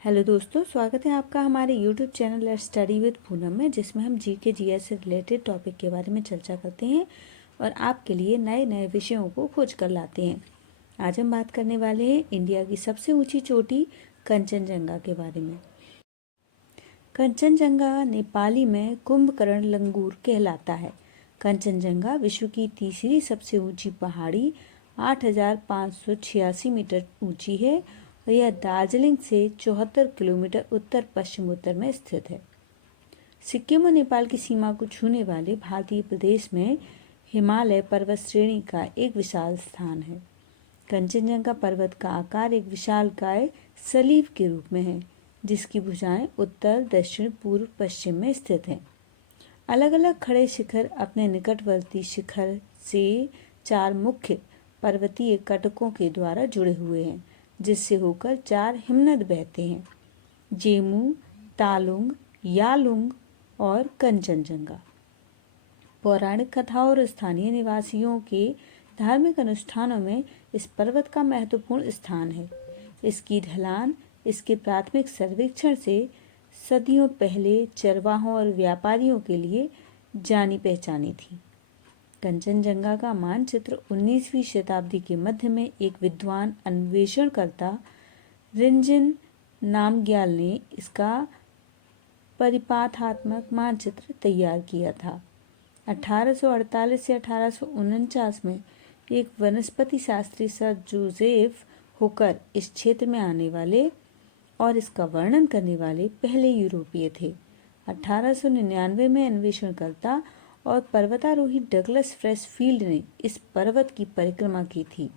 Hello दोस्तों, स्वागत है आपका हमारे YouTube channel let's study with Poonam में, जिसमें हम जीके जीएस से रिलेटेड टॉपिक के बारे में चर्चा करते हैं और आपके लिए नए नए विषयों को खोज कर लाते हैं। आज हम बात करने वाले हैं इंडिया की सबसे ऊंची चोटी कंचनजंगा के बारे में। कंचनजंगा नेपाली में कुंभकर्ण लंगूर कहलाता है। कंचनजंगा विश्व की तीसरी सबसे ऊंची पहाड़ी 8,586 मीटर ऊंची है और यह दार्जिलिंग से 74 किलोमीटर उत्तर पश्चिम उत्तर में स्थित है। सिक्किम और नेपाल की सीमा को छूने वाले भारतीय प्रदेश में हिमालय पर्वत श्रेणी का एक विशाल स्थान है। कंचनजंगा पर्वत का आकार एक विशालकाय सलीब के रूप में है, जिसकी भुजाएं उत्तर, दक्षिण, पूर्व, पश्चिम में स्थित हैं। अलग अलग खड़े शिखर अपने निकटवर्ती शिखर से 4 मुख्य पर्वतीय कटकों के द्वारा जुड़े हुए हैं, जिससे होकर 4 हिमनद बहते हैं: जेमू, तालुंग, यालुंग और कंचनजंगा। पौराणिक कथाओं और स्थानीय निवासियों के धार्मिक अनुष्ठानों में इस पर्वत का महत्वपूर्ण स्थान है। इसकी ढलान इसके प्राथमिक सर्वेक्षण से सदियों पहले चरवाहों और व्यापारियों के लिए जानी पहचानी थी। कंचनजंगा का मानचित्र 19वीं शताब्दी के मध्य में एक विद्वान अन्वेषणकर्ता रिंजिन नामग्याल ने इसका परिपाठात्मक मानचित्र तैयार किया था। 1848 से 1849 में एक वनस्पति शास्त्री सर जोसेफ हुकर इस क्षेत्र में आने वाले और इसका वर्णन करने वाले पहले यूरोपीय थे। 1899 में अन्वेषणकर्ता और पर्वतारोही डगलस फ्रेशफील्ड ने इस पर्वत की परिक्रमा की थी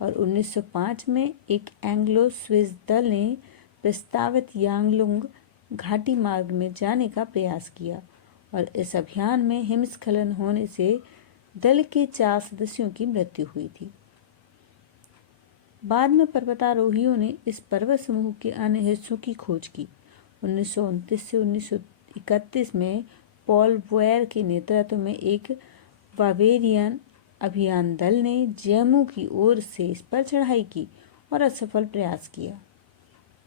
और 1905 में एक एंग्लो स्विस दल ने प्रस्तावित यांगलुंग घाटी मार्ग में जाने का प्रयास किया और इस अभियान में हिमस्खलन होने से दल के 4 सदस्यों की मृत्यु हुई थी। बाद में पर्वतारोहियों ने इस पर्वत समूह के अन्य हिस्सों की खोज की। 1929 से 1931 में पॉल बोयर के नेतृत्व में एक बावेरियन अभियान दल ने जेमू की ओर से इस पर चढ़ाई की और असफल प्रयास किया।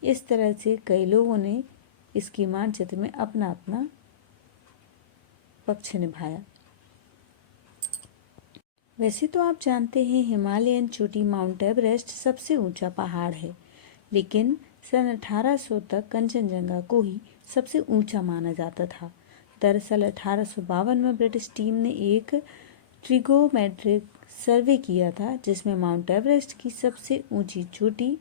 इस तरह से कई लोगों ने इसके मानचित्र में अपना अपना पक्ष निभाया। वैसे तो आप जानते हैं हिमालयन चोटी माउंट एवरेस्ट सबसे ऊंचा पहाड़ है, लेकिन सन 1800 तक कंचनजंगा को ही सबसे ऊंचा माना जाता था। दरअसल 1852 में ब्रिटिश टीम ने एक ट्रिगोमेट्रिक सर्वे किया था, जिसमें माउंट एवरेस्ट की सबसे ऊंची चोटी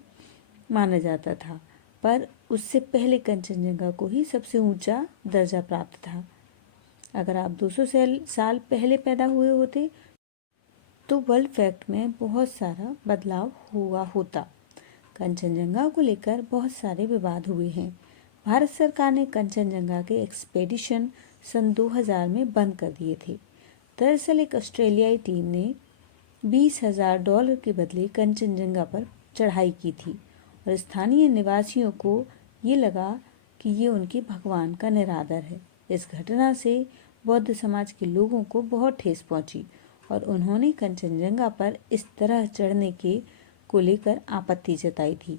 माना जाता था, पर उससे पहले कंचनजंगा को ही सबसे ऊंचा दर्जा प्राप्त था। अगर आप 200 साल पहले पैदा हुए होते तो वर्ल्ड फैक्ट में बहुत सारा बदलाव हुआ होता। कंचनजंगा को लेकर बहुत सारे विवाद हुए हैं। भारत सरकार ने कंचनजंगा के एक्सपेडिशन सन 2000 में बंद कर दिए थे। दरअसल एक ऑस्ट्रेलियाई टीम ने $20,000 के बदले कंचनजंगा पर चढ़ाई की थी और स्थानीय निवासियों को ये लगा कि ये उनके भगवान का निरादर है। इस घटना से बौद्ध समाज के लोगों को बहुत ठेस पहुंची और उन्होंने कंचनजंगा पर इस तरह चढ़ने को लेकर आपत्ति जताई थी।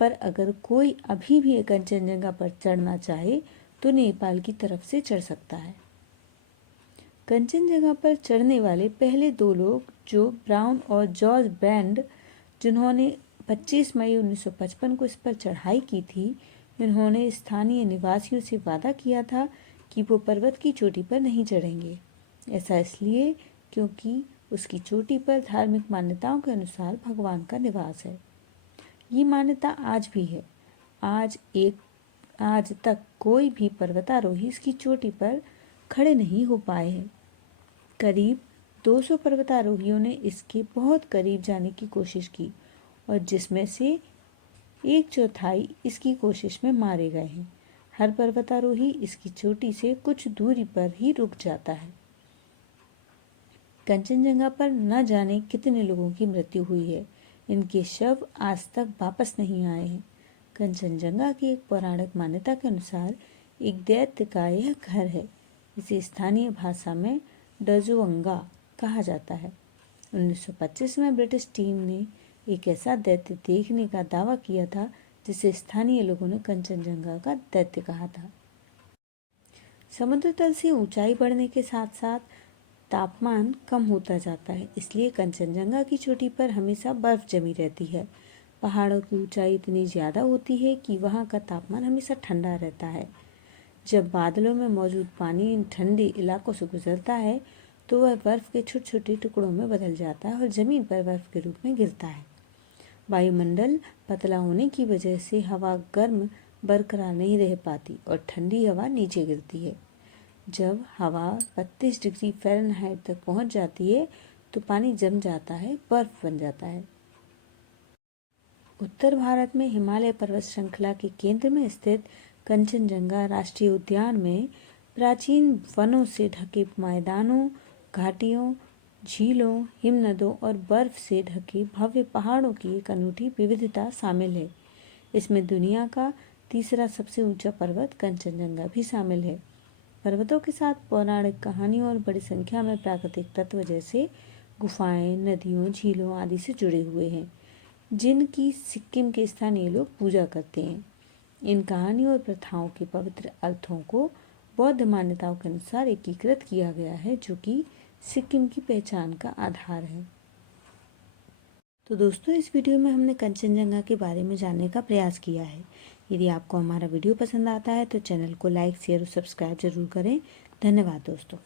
पर अगर कोई अभी भी कंचनजंगा पर चढ़ना चाहे तो नेपाल की तरफ से चढ़ सकता है। कंचनजंगा पर चढ़ने वाले पहले 2 लोग जो ब्राउन और जॉर्ज बैंड, जिन्होंने 25 मई 1955 को इस पर चढ़ाई की थी, इन्होंने स्थानीय निवासियों से वादा किया था कि वो पर्वत की चोटी पर नहीं चढ़ेंगे। ऐसा इसलिए क्योंकि उसकी चोटी पर धार्मिक मान्यताओं के अनुसार भगवान का निवास है। ये मान्यता आज भी है। आज तक कोई भी पर्वतारोही इसकी चोटी पर खड़े नहीं हो पाए हैं। करीब 200 पर्वतारोहियों ने इसके बहुत करीब जाने की कोशिश की और जिसमें से 1/4 इसकी कोशिश में मारे गए हैं। हर पर्वतारोही इसकी चोटी से कुछ दूरी पर ही रुक जाता है। कंचनजंगा पर न जाने कितने लोगों की मृत्यु हुई है। इनके शव आज तक वापस नहीं आए हैं। कंचनजंगा की एक पौराणिक मान्यता के अनुसार एक दैत्य का यह घर है। इसे स्थानीय भाषा में डजुअंगा कहा जाता है। 1925 में ब्रिटिश टीम ने एक ऐसा दैत्य देखने का दावा किया था जिसे स्थानीय लोगों ने कंचनजंगा का दैत्य कहा था। समुद्र तल से ऊंचाई बढ़ने के साथ साथ तापमान कम होता जाता है, इसलिए कंचनजंगा की चोटी पर हमेशा बर्फ जमी रहती है। पहाड़ों की ऊंचाई इतनी ज़्यादा होती है कि वहाँ का तापमान हमेशा ठंडा रहता है। जब बादलों में मौजूद पानी इन ठंडे इलाकों से गुजरता है तो वह बर्फ के छोटे छोटे टुकड़ों में बदल जाता है और ज़मीन पर बर्फ के रूप में गिरता है। वायुमंडल पतला होने की वजह से हवा गर्म बरकरार नहीं रह पाती और ठंडी हवा नीचे गिरती है। जब हवा 32 डिग्री फ़ारेनहाइट तक पहुंच जाती है तो पानी जम जाता है, बर्फ बन जाता है। उत्तर भारत में हिमालय पर्वत श्रृंखला के केंद्र में स्थित कंचनजंगा राष्ट्रीय उद्यान में प्राचीन वनों से ढके मैदानों, घाटियों, झीलों, हिमनदों और बर्फ से ढके भव्य पहाड़ों की एक अनूठी विविधता शामिल है। इसमें दुनिया का तीसरा सबसे ऊंचा पर्वत कंचनजंगा भी शामिल है। पर्वतों के साथ पौराणिक कहानियों और बड़ी संख्या में प्राकृतिक तत्व जैसे गुफाएं, नदियों, झीलों आदि से जुड़े हुए हैं, जिनकी सिक्किम के स्थानीय लोग पूजा करते हैं। इन कहानियों और प्रथाओं के पवित्र अर्थों को बौद्ध मान्यताओं के अनुसार एकीकृत किया गया है, जो कि सिक्किम की पहचान का आधार है। तो दोस्तों, इस वीडियो में हमने कंचनजंगा के बारे में जानने का प्रयास किया है। यदि आपको हमारा वीडियो पसंद आता है तो चैनल को लाइक, शेयर और सब्सक्राइब जरूर करें। धन्यवाद दोस्तों।